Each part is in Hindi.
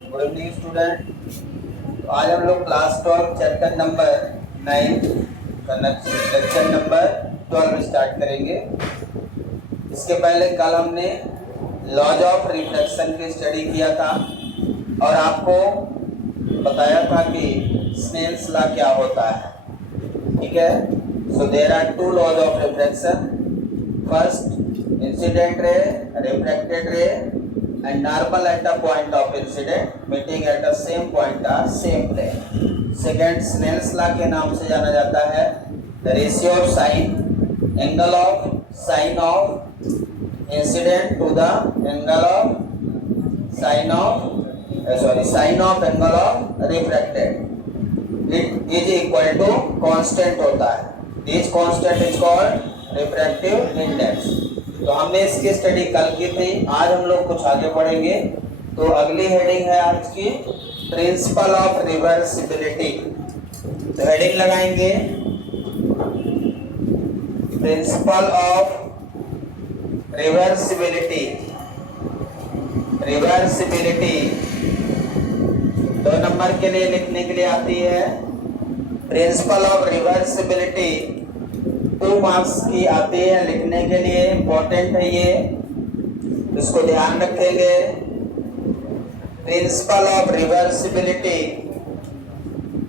Good evening student. तो आज हम लोग क्लास 12 चैप्टर नंबर 9 का लेक्चर नंबर 12 स्टार्ट करेंगे। इसके पहले कल हमने लॉज ऑफ रिफ्लेक्शन की स्टडी किया था और आपको बताया था कि स्नेल्स लॉ क्या होता है। ठीक है, so there are two laws of reflection. First, incident ray, reflected ray and normal at the point of incident meeting at the same point or same plane. Second, Snell's law के नाम से जाना जाता है the ratio of sine angle of sine of incident to the angle of sine of angle of refracted. It is equal to constant होता है. This constant is called refractive index. तो हमने इसकी स्टडी कल की थी, आज हम लोग कुछ आगे बढ़ेंगे। तो अगली हेडिंग है आज की प्रिंसिपल ऑफ रिवर्सिबिलिटी। तो हेडिंग लगाएंगे principal of reversibility. Reversibility 2 number के लिए लिखने के लिए आती है। प्रिंसिपल ऑफ रिवर्सिबिलिटी 2 मार्क्स की आती है लिखने के लिए, इंपॉर्टेंट है ये, इसको ध्यान रखेंगे। प्रिंसिपल ऑफ रिवर्सिबिलिटी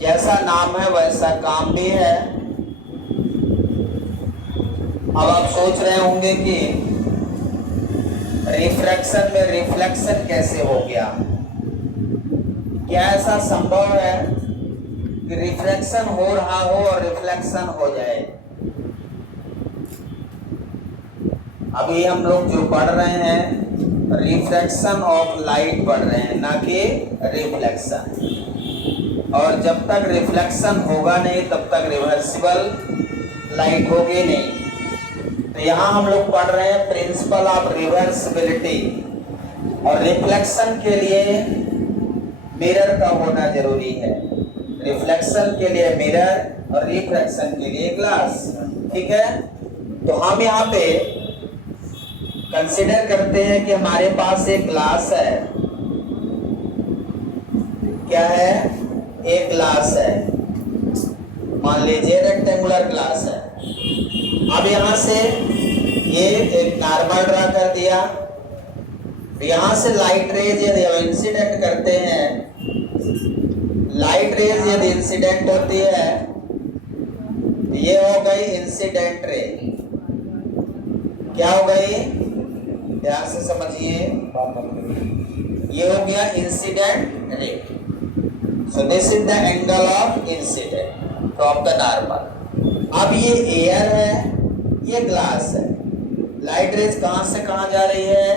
जैसा नाम है वैसा काम भी है। अब आप सोच रहे होंगे कि रिफ्रैक्शन में रिफ्लेक्शन कैसे हो गया। क्या ऐसा संभव है कि रिफ्रैक्शन हो रहा हो और रिफ्लेक्शन हो जाए? अभी हम लोग जो पढ़ रहे हैं रिफ्रैक्शन ऑफ लाइट पढ़ रहे हैं, ना कि रिफ्लेक्शन। और जब तक रिफ्लेक्शन होगा नहीं तब तक रिवर्सिबल लाइट होगी नहीं। तो यहाँ हम लोग पढ़ रहे हैं प्रिंसिपल ऑफ रिवर्सिबिलिटी। और रिफ्लेक्शन के लिए मिरर का होना जरूरी है। रिफ्लेक्शन के लिए मिरर और रिफ्रैक्शन के लिए ग्लास। ठीक है, तो हम यहाँ पे कंसिडर करते हैं कि हमारे पास एक ग्लास है। क्या है? एक ग्लास है, मान लीजिए रेक्टेंगुलर ग्लास है। अब यहां से ये एक नॉर्मल ड्रा कर दिया। यहां से लाइट रेज यदि इंसिडेंट करते हैं, लाइट रेज यदि इंसिडेंट होती है, ये हो गई इंसिडेंट रे। क्या हो गई? ध्यान से समझिए, ये हो गया incident ray. So this is the angle of incident from the normal. अब ये एयर है, ये ग्लास है। लाइट रेज कहां से कहां जा रही है?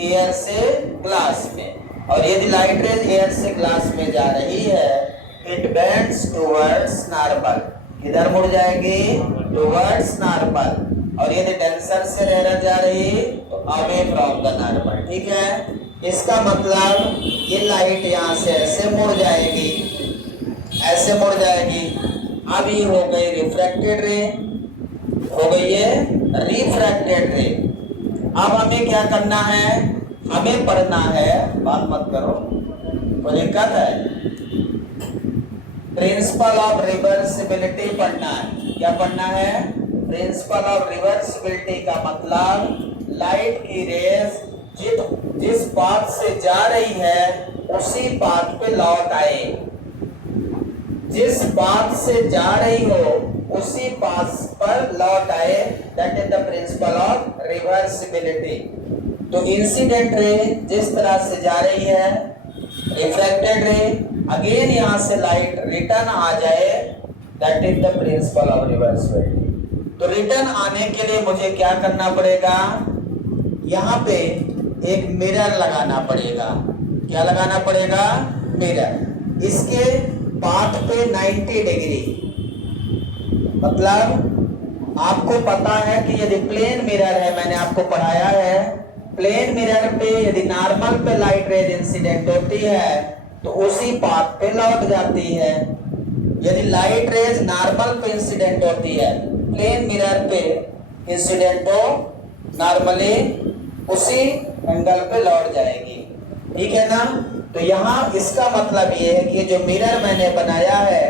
एयर से ग्लास में। और यदि लाइट रेज एयर से ग्लास में जा रही है, इट बेंड्स टुवर्ड्स नॉर्मल। किधर मुड़ जाएगी? Towards normal. और यदि डेंसर से रह जा रही तो अवे फ्रॉम द नॉर्मल। ठीक है, इसका मतलब ये लाइट यहाँ से ऐसे मुड़ जाएगी, ऐसे मुड़ जाएगी। अब ये हो गई रिफ्रैक्टेड रे, हो गई ये रिफ्रैक्टेड रे। अब हमें क्या करना है? हमें पढ़ना है, बात मत करो, कोई दिक्कत है? प्रिंसिपल ऑफ रिवर्सिबिलिटी पढ़ना है। क्या पढ़ना है? प्रिंसिपल ऑफ रिवर्सिबिलिटी का मतलब लाइट की रेज जिस पाथ से जा रही है उसी पाथ पे लौट आए। जिस पाथ से जा रही हो उसी पाथ पर लौट आए, that is the principle of reversibility. तो इंसिडेंट रे जिस तरह से जा रही है, रिफ्लेक्टेड रे अगेन यहां से लाइट रिटर्न आ जाए, that is the principle of reversibility. तो रिटर्न आने के लिए मुझे क्या करना पड़ेगा? यहाँ पे एक मिरर लगाना पड़ेगा। क्या लगाना पड़ेगा? मिरर। इसके पाथ पे 90 डिग्री, मतलब आपको पता है कि यदि प्लेन मिरर है, मैंने आपको पढ़ाया है, प्लेन मिरर पे यदि नॉर्मल पे लाइट रेज इंसिडेंट होती है तो उसी पाथ पे लौट जाती है। यदि लाइट रेज नॉर्मल पे इंसिडेंट होती है, प्लेन मिरर पे इंसिडेंट हो, नॉर्मली उसी एंगल पे लौट जाएगी। ठीक है ना? तो यहाँ इसका मतलब ये है कि ये जो मिरर मैंने बनाया है,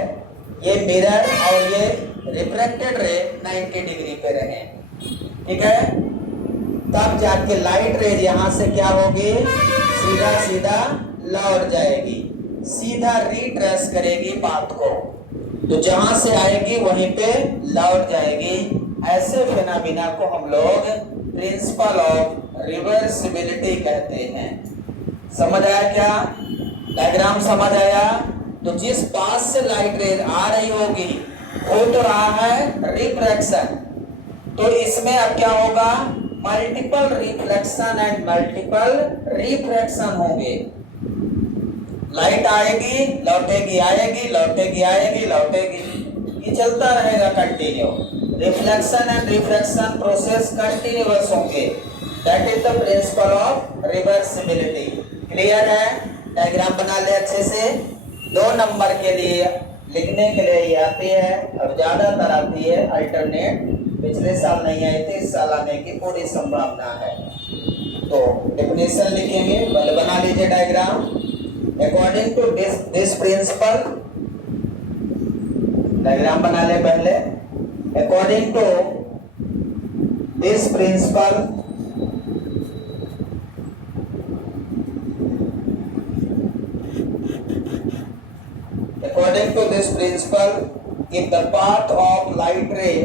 ये मिरर और ये रिफ्लेक्टेड रे 90 डिग्री पे रहे, ठीक है। तब जाके लाइट रेज यहाँ से क्या होगी, सीधा सीधा लौट जाएगी, सीधा रिट्रेस करेगी पाथ को, तो जहां से आएगी वहीं पे लौट जाएगी। ऐसे फिनोमेना को हम लोग प्रिंसिपल ऑफ रिवर्सिबिलिटी कहते हैं। समझ आया क्या, डायग्राम समझ आया। तो जिस पाथ से लाइट रेज आ रही होगी हो तो रहा है रिफ्रैक्शन, तो इसमें अब क्या होगा, multiple reflection and multiple refraction होंगे। लाइट आएगी लौटेगी, आएगी लौटेगी, आएगी लौटेगी, ये चलता रहेगा continue. Reflection and refraction process continuous होंगे, that is the principle of reversibility. Clear है, डायग्राम बना ले अच्छे से। 2 नंबर के लिए लिखने के लिए ये आती है, अब ज्यादातर आती है अल्टरनेट, पिछले साल नहीं आई थी, इस साल आने की पूरी संभावना है। तो डेफिनेशन लिखेंगे, पहले बना लीजिए diagram. According to this principle, diagram बना ले पहले। According to this principle, according to this principle, if the path of light ray,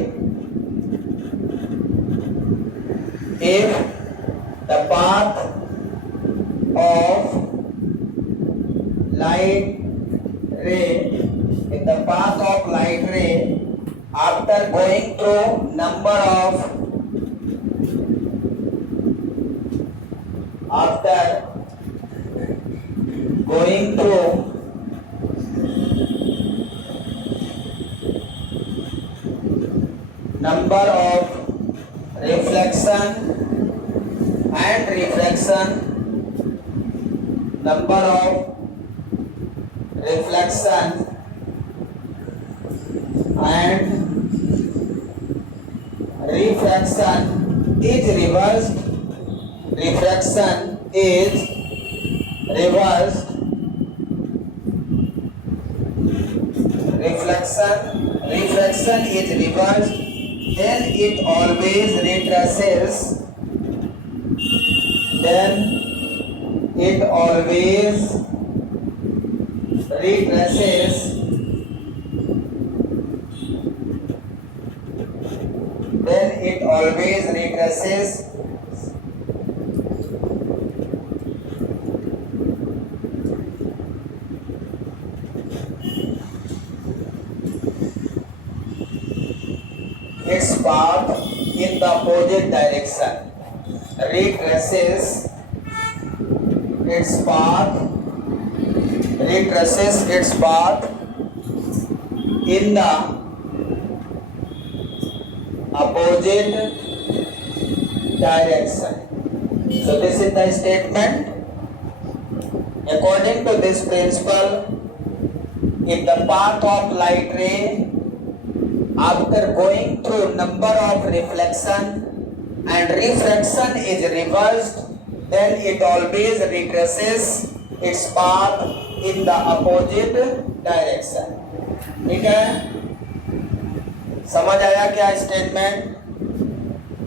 if the path of light ray, if the path of light ray after going through number of reflection and refraction, number of reflection and refraction is reversed, refraction is reversed, refraction is reversed, then it always retraces, then it always retraces, then it always retraces its path in the opposite direction, retraces its path, retraces its path in the opposite direction. So this is the statement. According to this principle, if the path of light ray after going through number of reflection and refraction is reversed, then it always retraces its path in the opposite direction. ठीक है, समझ आया क्या स्टेटमेंट,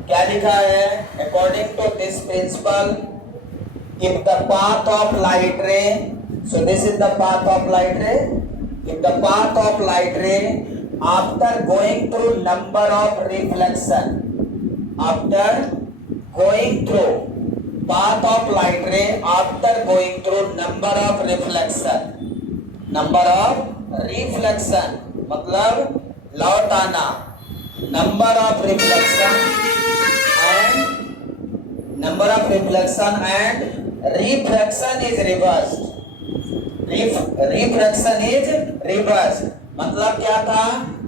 क्या लिखा है? According to this principle, if the path of light ray, so this is the path of light ray, if the path of light ray after going through number of reflection, after going through path of light ray after going through number of reflection, number of reflection मतलब लौट आना, number of reflection and number of reflection and refraction is reversed, refraction is reversed मतलब क्या था?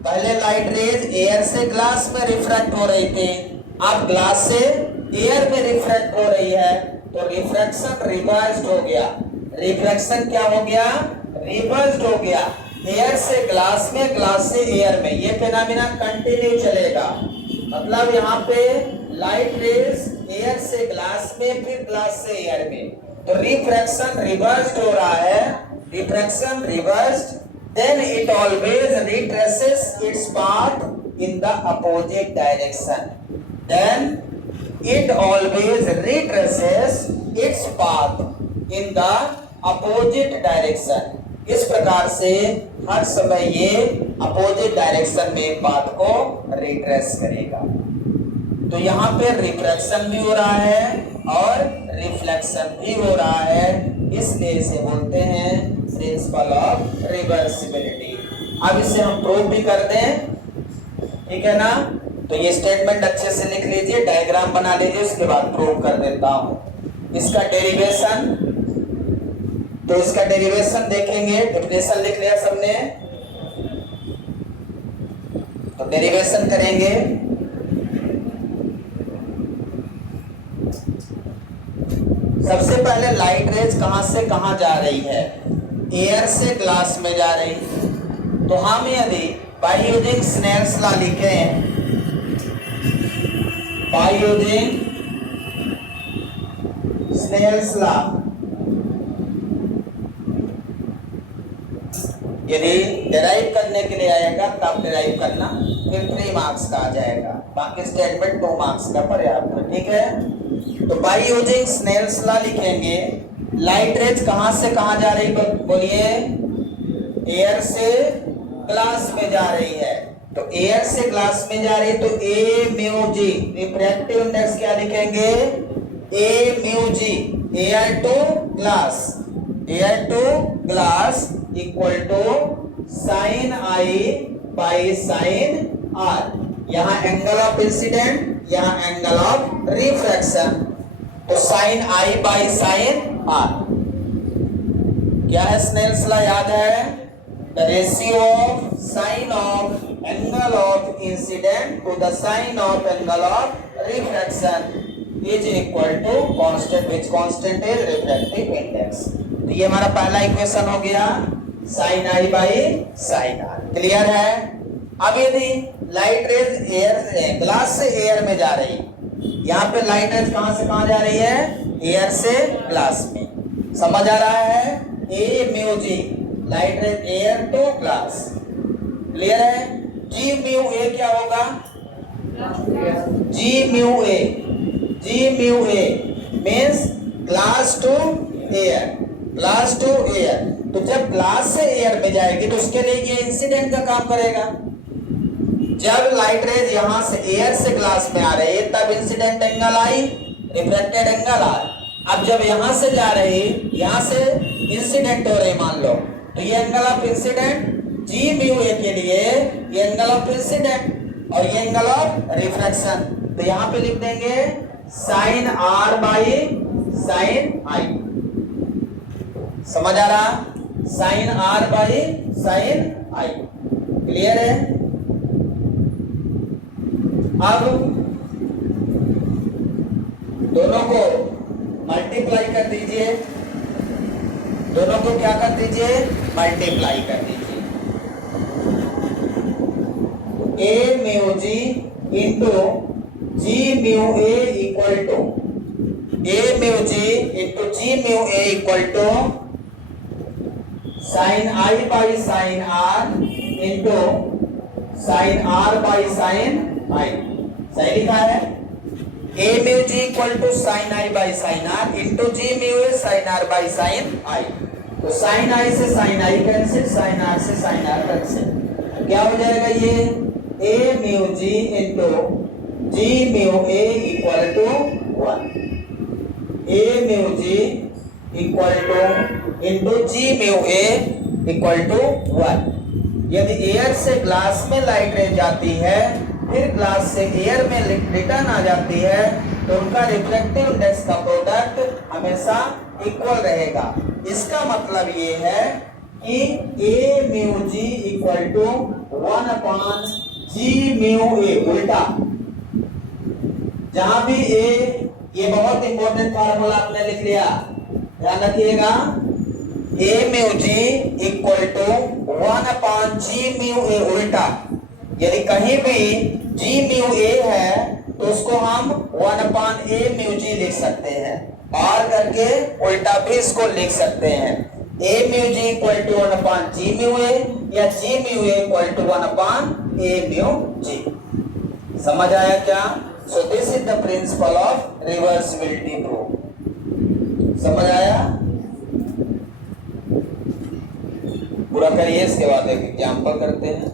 पहले लाइट रेज एयर से ग्लास में रिफ्रैक्ट हो रही थी, अब ग्लास से एयर में रिफ्रैक्ट हो रही है, तो रिफ्रैक्शन रिवर्स्ड हो गया। रिफ्रैक्शन क्या हो गया? रिवर्स्ड हो गया। एयर से ग्लास में, ग्लास से एयर में, ये फिनोमेना कंटिन्यू चलेगा। मतलब यहाँ पे लाइट रेज एयर से ग्लास में, फिर ग्लास से एयर में, तो रिफ्रैक्शन रिवर्स्ड हो रहा है, refraction reversed, then it always retraces its path in the opposite direction. Then it always retraces its path in the opposite direction. इस प्रकार से हर समय ये अपोजिट डायरेक्शन में पाथ को रिट्रेस करेगा। तो यहाँ पे रिफ्रैक्शन भी हो रहा है और रिफ्लेक्शन भी हो रहा है, इसलिए इसे बोलते हैं प्रिंसिपल ऑफ रिवर्सिबिलिटी। अब इसे हम प्रूव भी कर दें, ठीक है ना। तो ये स्टेटमेंट अच्छे से लिख लीजिए, डायग्राम बना लीजिए, उसके बाद प्रूव कर देता हूं। इसका डेरिवेशन, तो इसका डेरिवेशन देखेंगे, डेफिनेशन लिख लिया सबने, तो डेरिवेशन करेंगे। सबसे पहले लाइट रेज कहां से कहां जा रही है, एयर से ग्लास में जा रही, तो हम यदि बाय यूजिंग स्नेल्स लॉ लिखें, बाय यूजिंग स्नेल्स लॉ, यदि डिराइव करने के लिए आएगा तब डिराइव करना, फिर 3 मार्क्स का आ जाएगा, बाकी स्टेटमेंट 2 मार्क्स का पर्याप्त है, ठीक है। तो बाय यूजिंग स्नेल्स लॉ लिखेंगे, लाइट रेज कहां से कहां जा रही, बोलिए, एयर से ग्लास में जा रही है। तो एयर से ग्लास में जा रही है, तो A mu G, refractive index क्या लिखेंगे, A mu G, air to glass, air to glass equal to sine I by sine R. यहां एंगल ऑफ इंसिडेंट, यहां एंगल ऑफ रिफ्रैक्शन, तो sine I by sine R क्या है, स्नेल्स लॉ याद है, the ratio of sine of angle of incidence to the sine of angle of refraction is equal to constant, which constant is refractive index. तो ये हमारा पहला इक्वेशन हो गया, sine I by sine R, clear है। अब यदि लाइट रेज एयर, ग्लास से एयर में जा रही, यहाँ पे लाइट रेज कहां से कहां जा रही है, एयर से ग्लास में, समझ आ रहा है, A mu G, light rays air to glass, clear है। जी म्यू ए क्या होगा, G mu A, G mu A means glass to air, glass to air. तो जब ग्लास से एयर में जाएगी तो उसके लिए ये इंसिडेंट का काम करेगा। जब लाइट रेज यहां से एयर से ग्लास में आ रही है तब incident angle I, reflected angle R. अब जब यहां से जा रही, यहां से इंसिडेंट हो रही मान लो, तो ये angle of incidence G mu A के लिए ये एंगल ऑफ इंसिडेंट और ये एंगल ऑफ रिफ्रैक्शन, तो यहां पे लिख देंगे sine R by sine I, समझ आ रहा, sine R by sine I, clear है। अब दोनों को मल्टीप्लाई कर दीजिए, दोनों को क्या कर दीजिए, मल्टीप्लाई कर दीजिए, A mu G into G mu A equal to, A mu G into G mu A equal to sine I by sine R into sine R by sine I, सही लिखा है। A mu G equal to sine I by sine R into G mu A sine R by sine I, तो साइन आई से sine I cancel, sine R से साइन आर कैंसिल, क्या हो जाएगा ये, A mu G into G mu A equal to 1, A mu G equal to into G mu A equal to 1। यदि एयर से ग्लास में लाइट रेज जाती है, फिर ग्लास से एयर में रिटर्न आ जाती है, तो उनका रिफ्लेक्टिव इंडेक्स का प्रोडक्ट हमेशा इक्वल रहेगा। इसका मतलब ये है कि A mu G equal to 1 upon G mu A, उल्टा, जहां भी ए, ये बहुत इंपॉर्टेंट फार्मूला आपने लिख लिया, ध्यान रखिएगा, A mu G equal to 1 upon G mu A, उल्टा, यदि कहीं भी जी म्यू ए है तो उसको हम 1 अपॉन ए म्यू जी लिख सकते हैं, और करके उल्टा भी इसको लिख सकते हैं, a mu g equal to 1 upon g mu a या g mu a equal to 1 upon a mu g। समझ आया क्या? So this is the principle of reversibility proof. समझ आया? पूरा करिए, इसके बाद एक एग्जाम्पल करते हैं।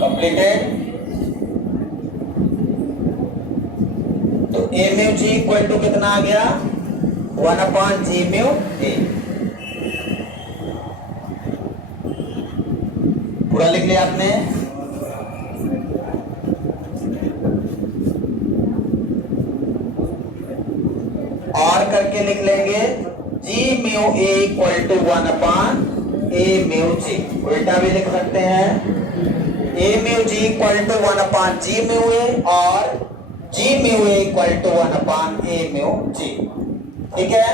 कंप्लीटेड। तो a mu g equal to कितना आ गया? 1 अपॉन g म्यू a। पूरा लिख लिया आपने? और करके लिख लेंगे g mu a equal to 1 upon a mu g। उल्टा भी लिख सकते हैं, a mu g equal to 1 upon g mu a और g mu a equal to 1 upon a mu g। ठीक है।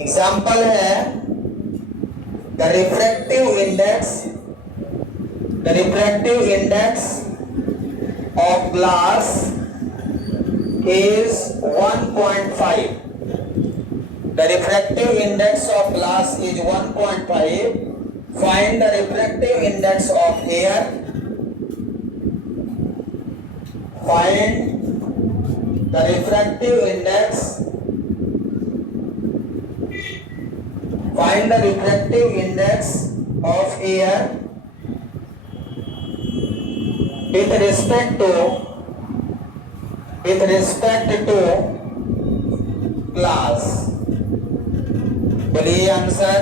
एग्जाम्पल है, the refractive index of glass is 1.5. The refractive index of glass is 1.5. Find the refractive index of air. Find the refractive index. Find the refractive index of air with respect to glass। बोलिए आंसर।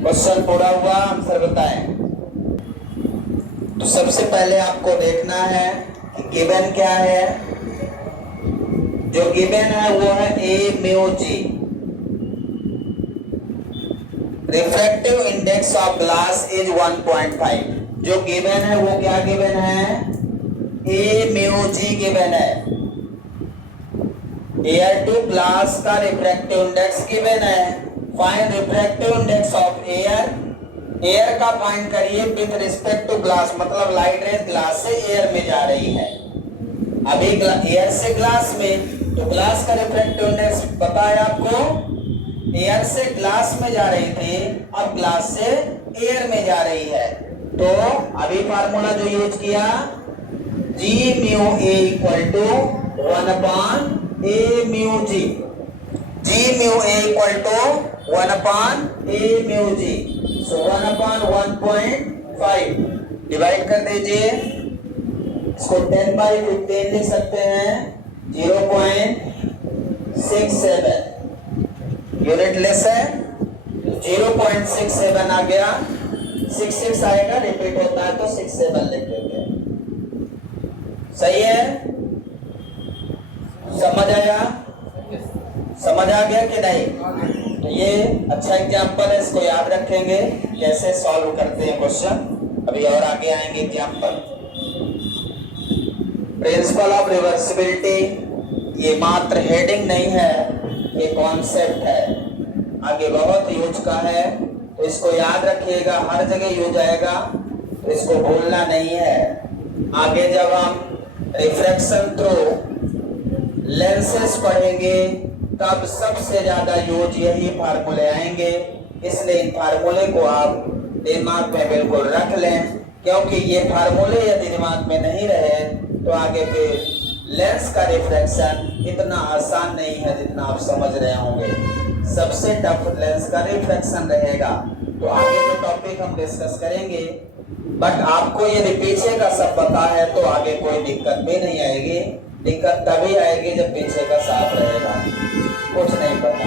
क्वेश्चन पूरा हुआ, आंसर बताएं। तो सबसे पहले आपको देखना है कि गिवन क्या है। जो गिवन है वो है a mu g। Refractive index of glass is 1.5। जो गिवन है वो क्या गिवन है? a म्यू g गिवन है। एयर टू ग्लास का रिफ्रैक्टिव इंडेक्स गिवन है। Find refractive index of air. Air का फाइंड करिए विद रिस्पेक्ट टू ग्लास, मतलब लाइट रेज ग्लास से एयर में जा रही है। अभी एयर से ग्लास में, तो ग्लास का रिफ्रैक्टिव इंडेक्स पता है आपको, एयर से ग्लास में जा रही थी, अब ग्लास से एयर में जा रही है। तो अभी फार्मूला जो यूज किया, g mu a equal to 1 upon a mu g। g mu a equal to 1 upon a mu g। So 1 upon 1.5 divide कर दीजिए। इसको 10 बाई 15 लिख सकते हैं, 0.67 यूनिट लेस है, 0.67 आ गया। 66 आएगा, रिपीट होता है तो 67 लिख देंगे। सही है? समझ आया? समझ आ गया कि नहीं? तो ये अच्छा एग्जाम्पल है, इसको याद रखेंगे कैसे सॉल्व करते हैं क्वेश्चन। अभी और आगे आएंगे एग्जाम्पल। प्रिंसिपल ऑफ रिवर्सिबिलिटी, ये मात्र हेडिंग नहीं है, ये कॉन्सेप्ट है, आगे बहुत यूज का है, तो इसको याद रखिएगा, हर जगह यूज आएगा, तो इसको भूलना नहीं है। आगे जब हम रिफ्रैक्शन थ्रू लेंसेस पढ़ेंगे तब सबसे ज्यादा यूज यही फार्मूले आएंगे, इसलिए इन फार्मूले को आप दिमाग में बिल्कुल रख लें, क्योंकि ये फार्मूले यदि दिमाग में नहीं रहे तो आगे फिर लेंस का रिफ्रैक्शन इतना आसान नहीं है जितना आप समझ रहे होंगे। सबसे टफ लेंस का रिफ्रैक्शन रहेगा। तो आगे जो टॉपिक हम डिस्कस करेंगे, बट आपको यदि पीछे का सब पता है तो आगे कोई दिक्कत भी नहीं आएगी। दिक्कत तभी आएगी जब पीछे का साफ रहेगा, कुछ नहीं पता,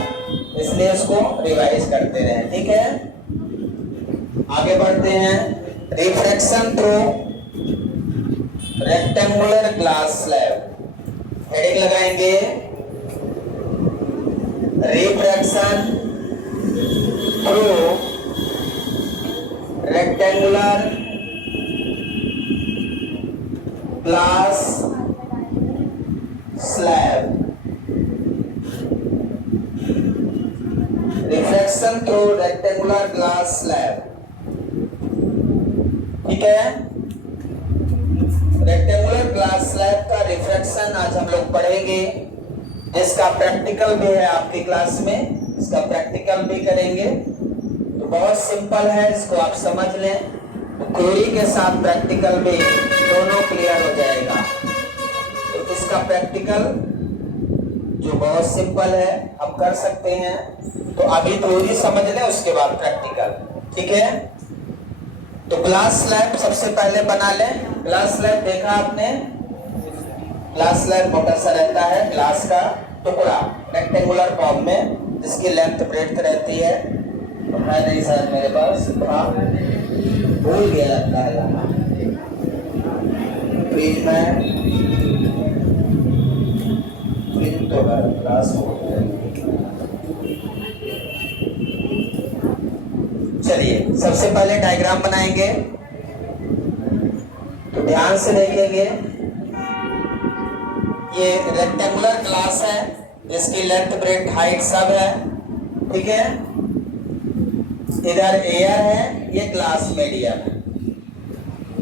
इसलिए इसको रिवाइज करते रहें। ठीक है, आगे बढ़ते हैं। Refraction through rectangular glass slab, heading लगाएंगे refraction through rectangular glass slab. Refraction through rectangular glass slab. ठीक है, रेक्टेंगुलर ग्लास स्लैब का रिफ्रैक्शन आज हम लोग पढ़ेंगे, जिसका प्रैक्टिकल भी है आपकी क्लास में, इसका प्रैक्टिकल भी करेंगे। तो बहुत सिंपल है, इसको आप समझ लें तो थ्योरी के साथ प्रैक्टिकल भी दोनों क्लियर हो जाएगा। तो इसका प्रैक्टिकल जो बहुत सिंपल है आप कर सकते हैं। तो अभी थ्योरी समझ लें, उसके बाद प्रैक्टिकल, ठीक है। तो ग्लास स्लैब सबसे पहले बना लें। ग्लास स्लैब देखा आपने, ग्लास स्लैब मोटा सा रहता है, ग्लास का टुकड़ा रेक्टेंगुलर फॉर्म में, जिसकी लेंथ ब्रेड्थ रहती है। तो है नहीं शायद मेरे पास, हाँ भूल गया लगता है लाना फ्रिज में, फ्रिज तो है ग्लास हो। चलिए सबसे पहले डायग्राम बनाएंगे, तो ध्यान से देखेंगे। ये रेक्टेंगुलर ग्लास है, जिसकी लेंथ ब्रेड्थ हाइट सब है, ठीक है। इधर एयर है, ये ग्लास मीडियम है।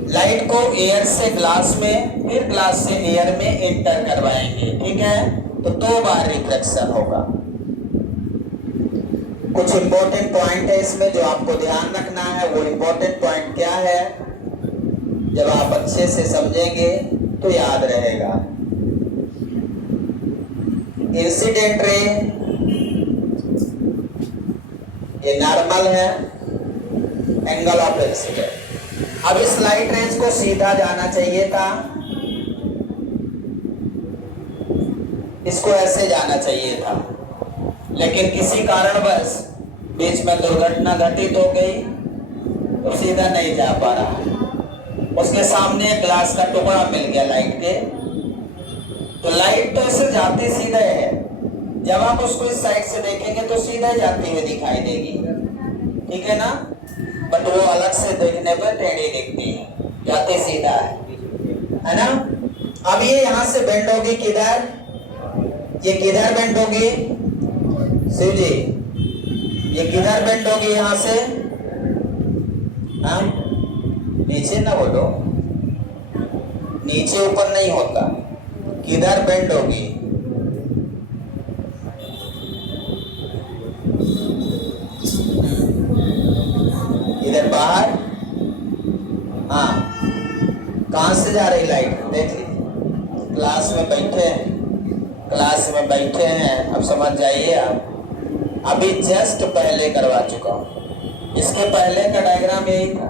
लाइट को एयर से ग्लास में, फिर ग्लास से एयर में एंटर करवाएंगे, ठीक है। तो 2 बार रिफ्लेक्शन होगा। कुछ इंपॉर्टेंट पॉइंट है इसमें जो आपको ध्यान रखना है। वो इंपॉर्टेंट पॉइंट क्या है, जब आप अच्छे से समझेंगे तो याद रहेगा। इंसिडेंट रे ये नॉर्मल है, एंगल ऑफ इंसिडेंट। अब इस लाइट रेंज को सीधा जाना चाहिए था, इसको ऐसे जाना चाहिए था, लेकिन किसी कारणवश बीच में दुर्घटना घटित हो गई तो सीधा नहीं जा पा रहा। उसके सामने ग्लास का टुकड़ा मिल गया लाइट के, तो लाइट तो ऐसे जाती सीधे है, जब आप उसको इस साइड से देखेंगे तो सीधा जाती हुई दिखाई देगी, ठीक है ना। बट वो अलग से देखने पर टेढ़ी दिखती है, जाते सीधा है ना। अब ये यहाँ से बेंड होगी किधर, ये किधर बेंड होगी शिव जी, ये किधर बेंड होगी यहाँ से, हाँ नीचे ना बोलो, नीचे ऊपर नहीं होता, किधर बेंड होगी, इधर बाहर। हाँ कहां से जा रही लाइट देख लीजिए, क्लास में बैठे हैं, क्लास में बैठे हैं, अब समझ जाइए आप। अभी जस्ट पहले करवा चुका हूं, इसके पहले का डायग्राम यही था।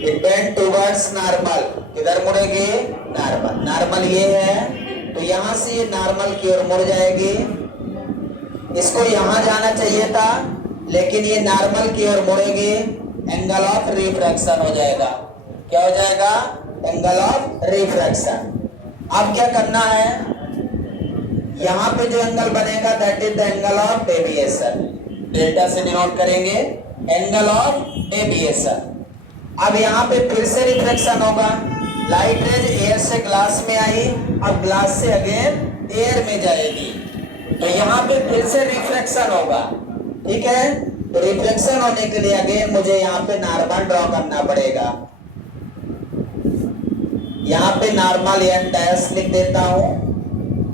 इट बेंड टुवर्ड्स नॉर्मल, किधर मुड़ेगी, नॉर्मल। नॉर्मल ये है, तो यहां से ये नॉर्मल की ओर मुड़ जाएगी। इसको यहां जाना चाहिए था, लेकिन ये नॉर्मल की ओर मुड़ेगी, एंगल ऑफ रिफ्रैक्शन हो जाएगा। क्या हो जाएगा, एंगल ऑफ रिफ्रैक्शन। अब क्या करना है, यहां पे जो एंगल बनेगा that is the angle of deviation, delta से डिनोट करेंगे एंगल ऑफ डेविएशन। अब यहाँ पे फिर से रिफ्लेक्शन होगा, लाइट रेज एयर से ग्लास में आई, अब ग्लास से अगेन एयर में जाएगी, तो यहाँ पे फिर से रिफ्लेक्शन होगा, ठीक है। तो रिफ्लेक्शन होने के लिए अगेन मुझे यहाँ पे नॉर्मल ड्रॉ करना पड़ेगा। यहाँ पे नॉर्मल एन डैश लिख देता हूं,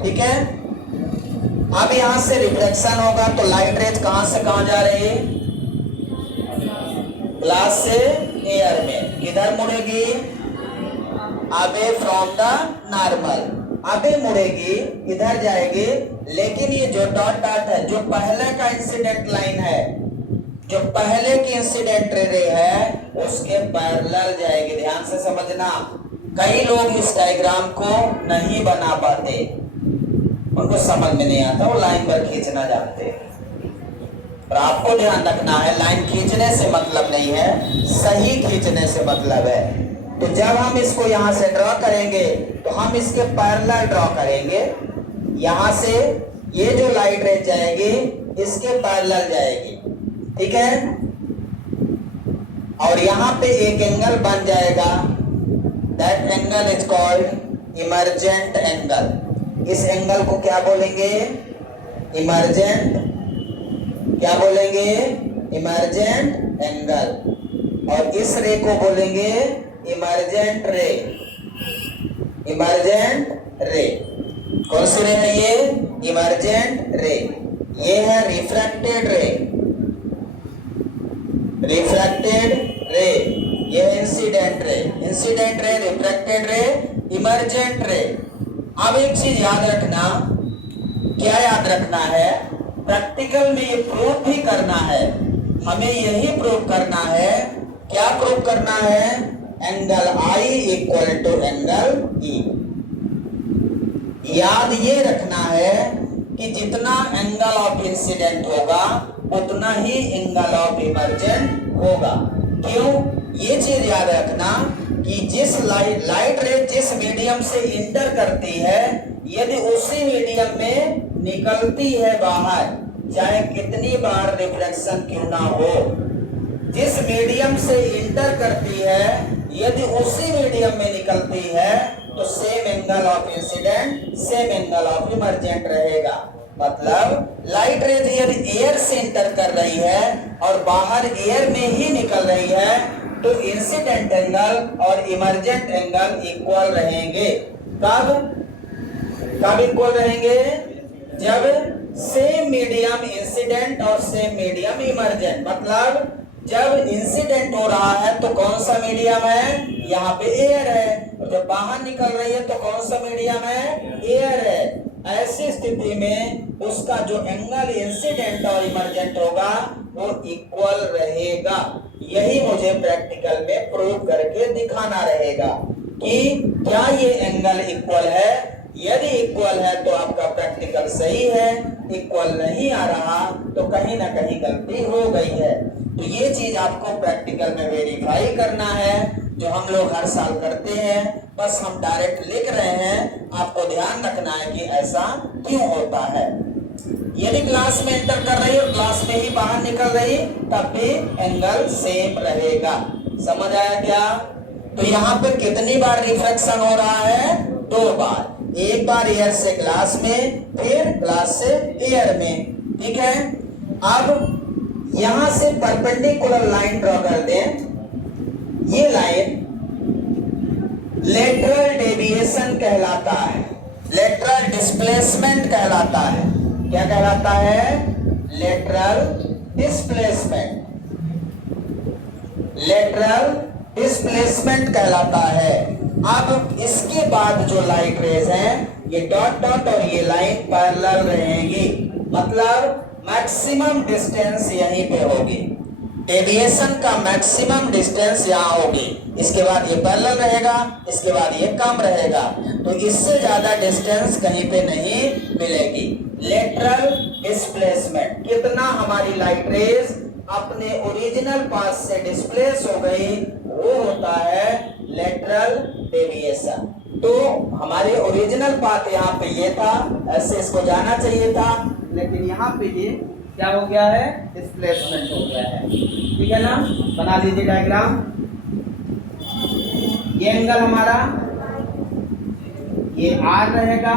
ठीक है। अब यहां से रिफ्लेक्शन होगा, तो लाइट रेज कहां से कहां जा रही है, ग्लास से एयर में, किधर मुड़ेगी, अवे फ्रॉम द नॉर्मल, अबे मुड़ेगी, इधर जाएगी। लेकिन ये जो डॉट डॉट है, जो पहले का इंसिडेंट लाइन है, जो पहले की इंसिडेंट रे है, उसके पैरेलल जाएगी। ध्यान से समझना, कई लोग इस डायग्राम को नहीं बना पाते, उनको समझ में नहीं आता, वो लाइन पर खींचना जानते हैं। और आपको ध्यान रखना है, लाइन खींचने से मतलब नहीं है, सही खींचने से मतलब है। तो जब हम इसको यहां से ड्रॉ करेंगे, तो हम इसके पैरेलल ड्रॉ करेंगे। यहां से ये जो लाइट रेज जाएगी, इसके पैरेलल जाएगी, ठीक है। और यहां पे एक एंगल बन जाएगा, that angle is called emergent angle. इस एंगल को क्या बोलेंगे, इमर्जेंट, क्या बोलेंगे, इमर्जेंट एंगल। और इस रे को बोलेंगे इमर्जेंट रे, इमर्जेंट रे। कौन सी रे है ये? इमर्जेंट रे। ये है रिफ्रैक्टेड रे, रिफ्रैक्टेड रे। ये है incident ray, incident ray, refracted रे, इमर्जेंट रे। अब एक चीज याद रखना, क्या याद रखना है? प्रैक्टिकल में ये प्रूफ भी करना है, हमें यही प्रूफ करना है। क्या प्रूफ करना है? Angle I equal to angle E. याद ये रखना है कि जितना एंगल ऑफ इंसिडेंट होगा उतना ही एंगल ऑफ इमर्जेंट होगा। क्यों? ये चीज याद रखना कि जिस लाइट रे जिस मीडियम से इंटर करती है, यदि उसी मीडियम में निकलती है बाहर, चाहे कितनी बार रिफ्लेक्शन क्यों ना हो, जिस मीडियम से इंटर करती है यदि उसी मीडियम में निकलती है तो same angle of incident same angle of emergent रहेगा। मतलब लाइट रे यदि एयर से इंटर कर रही है और बाहर एयर में ही निकल रही है तो इंसिडेंट एंगल और इमर्जेंट एंगल इक्वल रहेंगे। कब इक्वल रहेंगे? जब सेम मीडियम इंसिडेंट और सेम मीडियम इमर्जेंट। मतलब जब इंसिडेंट हो रहा है तो कौन सा मीडियम है? यहाँ पे एयर है, और जब बाहर निकल रही है तो कौन सा मीडियम है? एयर है। ऐसी स्थिति में उसका जो एंगल इंसिडेंट और इमर्जेंट होगा वो इक्वल रहेगा। यही मुझे प्रैक्टिकल में प्रूव करके दिखाना रहेगा कि क्या ये एंगल इक्वल है। यदि इक्वल है तो आपका प्रैक्टिकल सही है, इक्वल नहीं आ रहा तो कहीं ना कहीं गलती हो गई है। तो ये चीज आपको प्रैक्टिकल में वेरीफाई करना है, जो हम लोग हर साल करते हैं। बस हम डायरेक्ट लिख रहे हैं, आपको ध्यान रखना है कि ऐसा क्यों होता है। यदि क्लास में एंटर कर रही और क्लास में ही बाहर निकल रही तब भी एंगल सेम रहेगा। समझ आया क्या? तो यहाँ पे कितनी बार रिफ्लेक्शन हो रहा है? 2 बार। एक बार एयर से ग्लास में, फिर ग्लास से एयर में। ठीक है। अब यहां से परपेंडिकुलर लाइन ड्रॉ कर दें। ये लाइन लेटरल डेविएशन कहलाता है, लेटरल डिस्प्लेसमेंट कहलाता है। क्या कहलाता है? लेटरल डिस्प्लेसमेंट, लेटरल डिस्प्लेसमेंट कहलाता है। अब इसके बाद जो लाइट रेज हैं ये डॉट डॉट और ये लाइन पैरेलल रहेंगी, मतलब मैक्सिमम डिस्टेंस यहीं पे होगी। डेविएशन का मैक्सिमम डिस्टेंस यहाँ होगी। इसके बाद ये पैरेलल रहेगा, इसके बाद ये कम रहेगा, तो इससे ज्यादा डिस्टेंस कहीं पे नहीं मिलेगी। लेटरल डिस्प्लेसमेंट, कितना हमारी लाइट रेज अपने ओरिजिनल पाथ से डिस्प्लेस हो गई, वो होता है लेटरल डेविएशन। तो हमारे ओरिजिनल पाथ यहाँ पे ये था, ऐसे इसको जाना चाहिए था, लेकिन यहाँ पे ये क्या हो गया है? डिस्प्लेसमेंट हो गया है। ठीक है ना? बना लीजिए डायग्राम। ये एंगल हमारा ये आर रहेगा,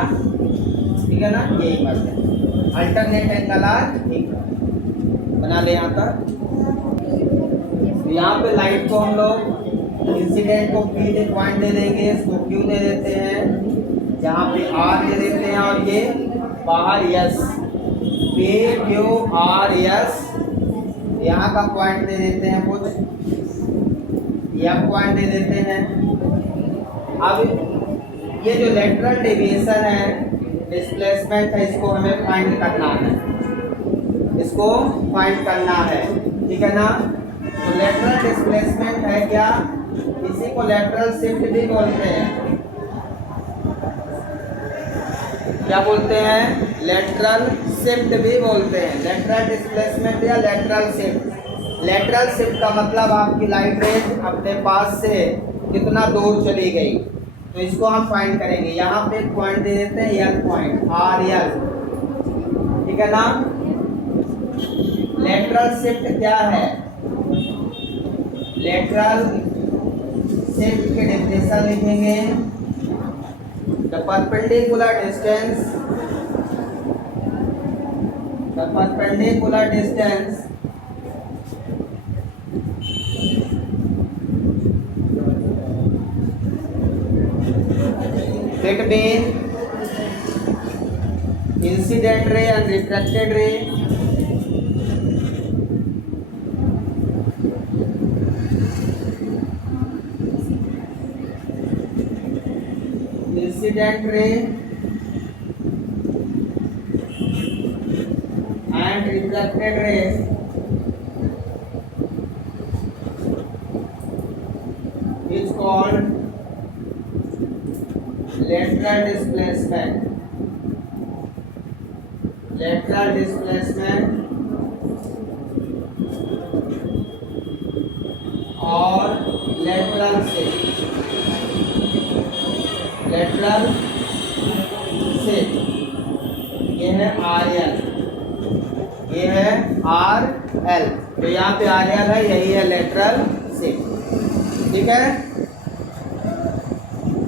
ठीक है ना? ये इमर्जेंट अल्टरनेट एंगल आर बना ले यहाँ तक। तो यहाँ पे लाइट को हम लोग इंसिडेंट को पी दे पॉइंट दे देंगे, इसको क्यू दे देते हैं, जहाँ पे आर दे देते हैं, और ये बाहर yes, P Q R yes, यहाँ का पॉइंट दे देते हैं, कुछ यह पॉइंट दे देते हैं। अब ये जो लेटरल डेविएशन है, डिस्प्लेसमेंट है, इसको हमें फाइंड करना है, इसको फाइंड करना है। ठीक है ना? तो लेटरल डिस्प्लेसमेंट है क्या? इसी को लेटरल शिफ्ट भी बोलते हैं। क्या बोलते हैं? लेटरल शिफ्ट भी बोलते हैं। लेटरल डिस्प्लेसमेंट या लेटरल शिफ्ट। लेटरल शिफ्ट का मतलब आपकी लाइट रेज अपने पास से कितना दूर चली गई, तो इसको हम फाइंड करेंगे। यहाँ पे पॉइंट दे देते हैं, यल पॉइंट, आर यल। ठीक है ना? लेटरल शिफ्ट क्या है? लेटरल शिफ्ट के डेफिनेशन लिखेंगे, the perpendicular distance, the perpendicular distance between incident ray and refracted ray, incident ray and refracted ray is called lateral displacement. Lateral displacement और lateral shift, lateral shift ये है RL, ये है RL, तो यहाँ पे RL है, यही है lateral shift, ठीक है।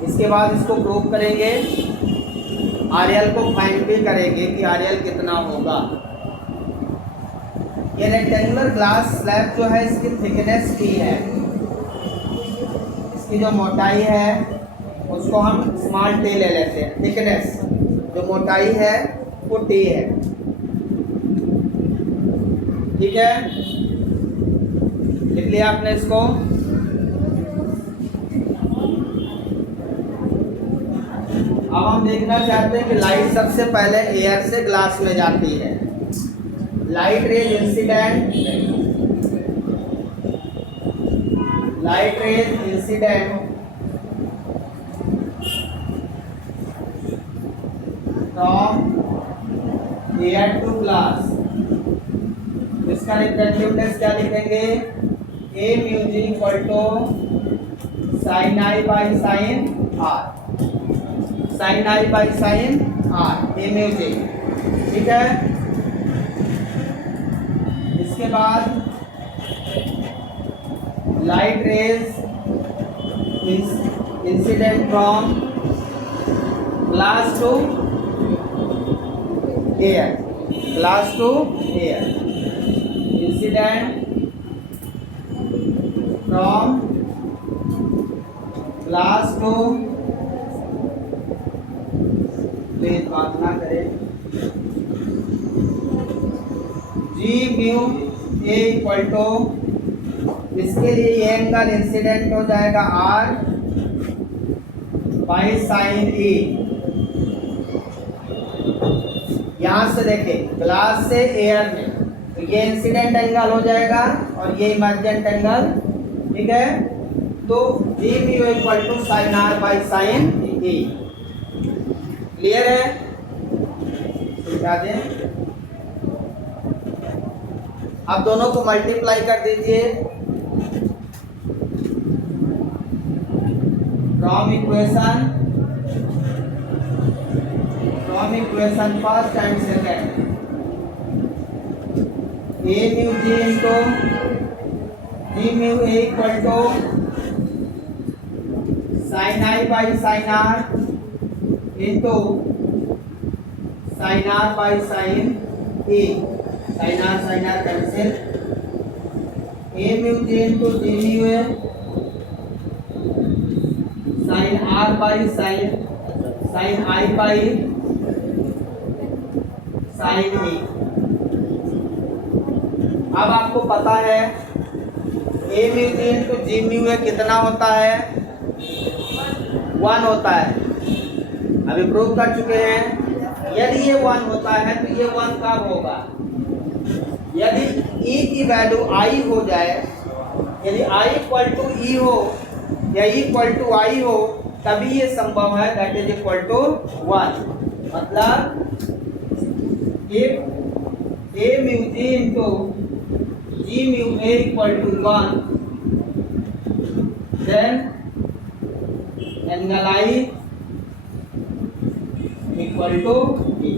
इसके बाद इसको प्रूव करेंगे, RL को फाइंड भी करेंगे कि RL कितना होगा। ये रेक्टेंगुलर ग्लास स्लैब जो है इसकी थिकनेस T है, इसकी जो मोटाई है उसको हम स्मॉल t ले लेते हैं। थिकनेस जो मोटाई है वो T है, ठीक है, लिख लिया आपने इसको। अब हम देखना चाहते हैं कि लाइट सबसे पहले एयर से ग्लास में जाती है। Light rays incident, light rays incident from air to glass, इसका रिफ्रैक्टिवनेस क्या लिखेंगे, A mu G equal to sine I by sine R, sine I by sine R, A mu G, ठीक है। इसके बाद light rays incident from glass to air, glass to air, incident from glass to, please बात ना करें, G mu A equal to, इसके लिए ये एंगल इंसिडेंट हो जाएगा आर बाई साइन ई। यहां से देखें ग्लास से एयर में, तो ये इंसिडेंट एंगल हो जाएगा और ये इमर्जेंट एंगल, ठीक है। तो G mu equal to sine R by sine E, clear है, समझा दें। अब दोनों को मल्टीप्लाई कर दीजिए, from equation first and second, A mu G into G mu A equal to sine I by sine R into sine R by sine A, sine R cancel, A mu G into G mu A sine R by sine I by sine E. अब आपको पता है A mu G into G mu ए कितना होता है, 1 होता है, अभी प्रूव कर चुके हैं। यदि ये 1 होता है तो ये 1 कब होगा, यदि e की वैल्यू i हो जाए, यदि i इक्वल टू ई हो या e इक्वल टू आई हो, तभी ये संभव है, दैट इज इक्वल टू 1। मतलब if a mu G into G mu A equal to 1, then angle i equal to e।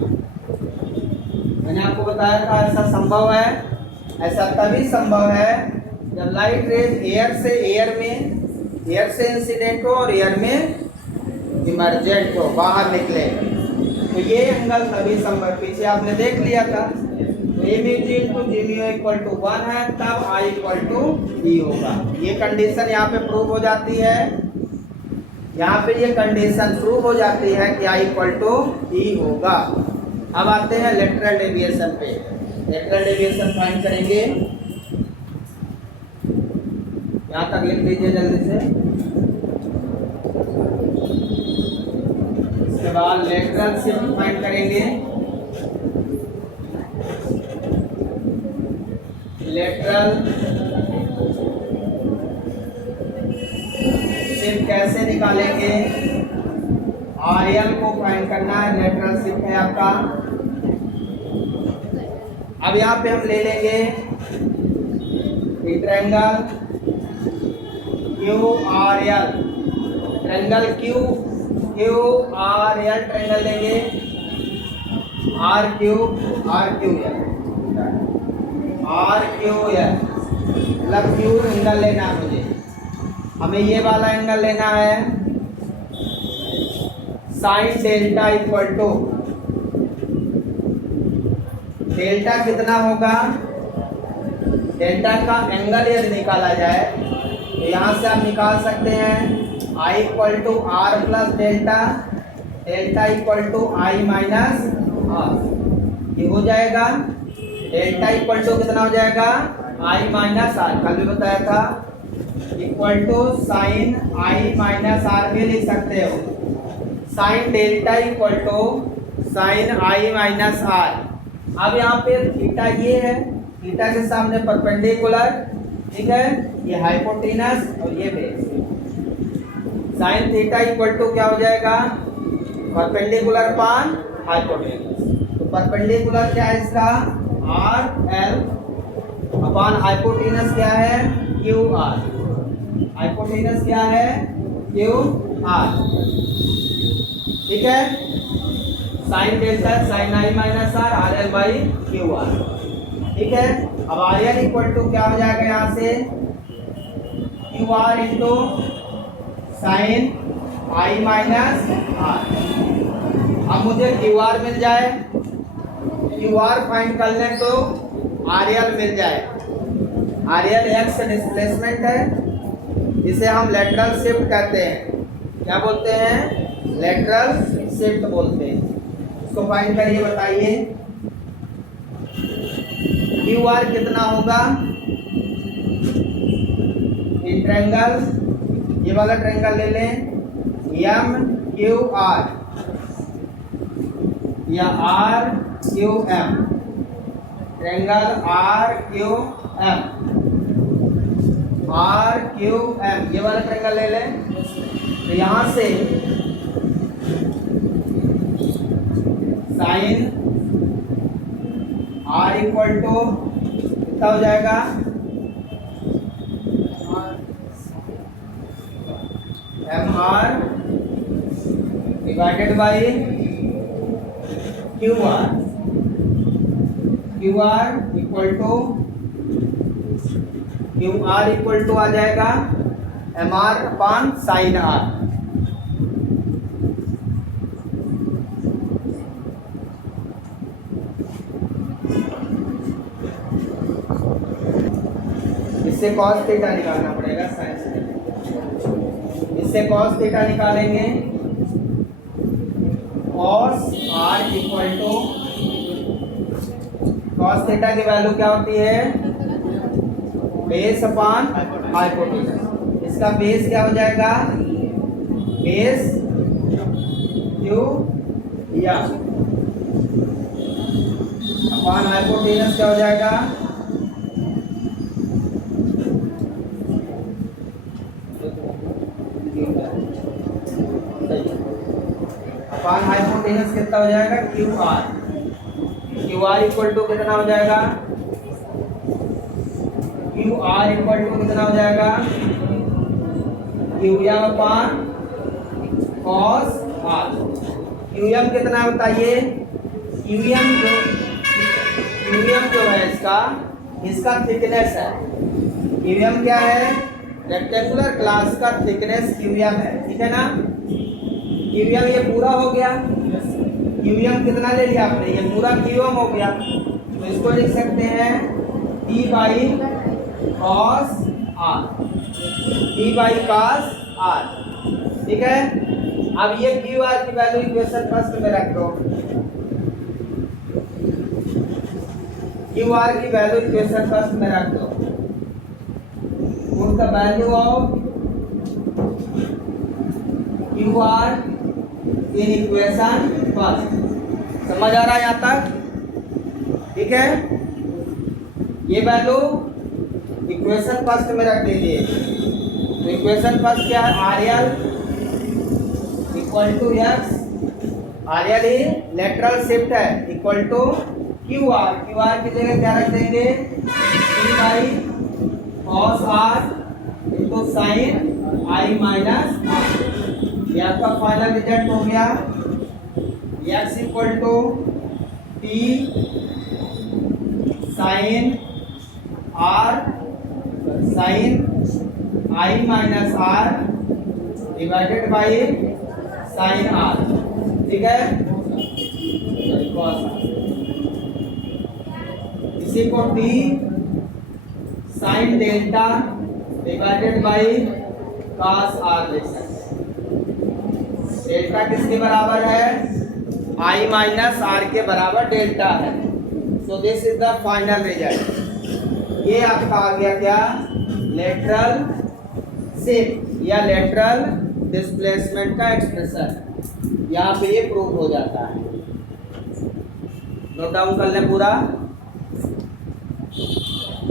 मैंने आपको बताया था ऐसा संभव है, ऐसा तभी संभव है जब लाइट रेज एयर से इंसिडेंट हो और एयर में इमर्जेंट हो, बाहर निकले, तो ये एंगल तभी संभव। पीछे आपने देख लिया था, तो A mu G into G mu equal to 1 है, तब आई इक्वल टू ई होगा। ये कंडीशन यहाँ पे प्रूव हो जाती है, यहाँ पे ये कंडीशन प्रूव हो जाती है कि आई इक्वल टू ई होगा। अब आते हैं लेटरल डेविएशन पे। लेटरल डेविएशन फाइंड करेंगे, यहाँ तक लिख लीजिए जल्दी से। इसके बाद लेटरल शिफ्ट फाइंड करेंगे। लेटरल शिफ्ट कैसे निकालेंगे? आरएल को फाइंड करना है, लेटरल शिफ्ट है आपका। अब यहाँ पे हम ले लेंगे triangle Q R L, triangle Q R L triangle लेंगे, आर क्यू एल, मतलब क्यू एंगल लेना है मुझे। हमें ये वाला एंगल लेना है sine delta equal to, delta कितना होगा? डेल्टा का एंगल यदि निकाला जाए तो यहाँ से आप निकाल सकते हैं I equal to R plus delta, delta equal to I minus R. ये हो जाएगा डेल्टा इक्वल टू कितना हो जाएगा? आई माइनस आर, कल भी बताया था, equal to sine I minus R भी लिख सकते हो। Sine delta equal to sine I minus R. अब यहाँ पे थीटा ये है, थीटा के सामने परपेंडिकुलर, ठीक है, ये हाइपोटेनस और ये base. Sine theta equal to क्या हो जाएगा? परपेंडिकुलर पान हाइपोटेनस। तो परपेंडिकुलर क्या है इसका? आर एल अपॉन हाइपोटेनस क्या है? Q R. हाइपोटेनस क्या है? क्यू आर, ठीक है। Sine delta sine I minus R, R L by Q R, ठीक है। अब आर एल इक्वल टू क्या हो जाएगा? यहाँ से Q R into sine I minus R. अब मुझे क्यू आर मिल जाए, क्यू आर फाइंड कर लें तो आर एल मिल जाए। आर एल एक्स डिस्प्लेसमेंट है, इसे हम लेटरल शिफ्ट कहते हैं। क्या बोलते हैं? लेटरल शिफ्ट बोलते हैं। इसको फाइंड करिए, बताइए क्यू आर कितना होगा? ये ट्रायंगल, ये वाला ट्रायंगल ले लें, एम क्यू आर या R Q M, triangle R Q M, R Q M, ये वाला ट्रायंगल ले लें। तो यहाँ से साइन आर इक्वल टू कितना हो जाएगा? M R divided by Q R. Q R equal to आ जाएगा M R upon sine R. इससे कॉस थीटा निकालना पड़ेगा, साइन थीटा। इससे कॉस थीटा निकालेंगे, cos R equal to, cos theta की वैल्यू क्या होती है? Base upon hypotenuse. इसका बेस क्या हो जाएगा? बेस क्यू या अपॉन हाइपोटेनस क्या हो जाएगा? अपॉन हाइपोटेनस कितना हो जाएगा? Q R. Q R equal to कितना हो जाएगा? क्यू आर इक्वल टू कितना हो जाएगा? Q M upon cos R. Q M कितना बताइए? क्यू एम जो है इसका थिकनेस है। क्यू एम क्या है? रेक्टेंगुलर ग्लास का थिकनेस क्यू एम है, ठीक है ना। क्यू एम ये पूरा हो गया, क्यू एम कितना ले लिया आपने? ये पूरा क्यू एम हो गया। तो इसको लिख सकते हैं T by cos R, T by cos R. ठीक है। अब ये क्यू आर की वैल्यू इक्वेशन फर्स्ट में रख दो, क्यू आर की वैल्यू इक्वेशन फर्स्ट में रख दो, put the value of Q R in equation first. समझ आ रहा है यहाँ तक? ठीक है, ये वैल्यू इक्वेशन फर्स्ट में रख दीजिए। तो इक्वेशन फर्स्ट क्या है, R L equal to X, R L ही लेटरल शिफ्ट है, equal to Q R, Q R की जगह क्या रख देंगे, T by cos R into sine I minus R. ये आपका फाइनल रिजल्ट हो गया, X equal to T sine R sine I minus R divided by sine R, ठीक है, इसी को T sine delta divided by cos R लिख सकते हैं। डेल्टा किसके बराबर है, आई माइनस आर के बराबर डेल्टा है। सो this is the final result. ये आपका आ गया क्या, लेटरल शिफ्ट या लेटरल डिस्प्लेसमेंट का एक्सप्रेशन। यहाँ पे ये प्रूव हो जाता है। नोट डाउन कर लें पूरा।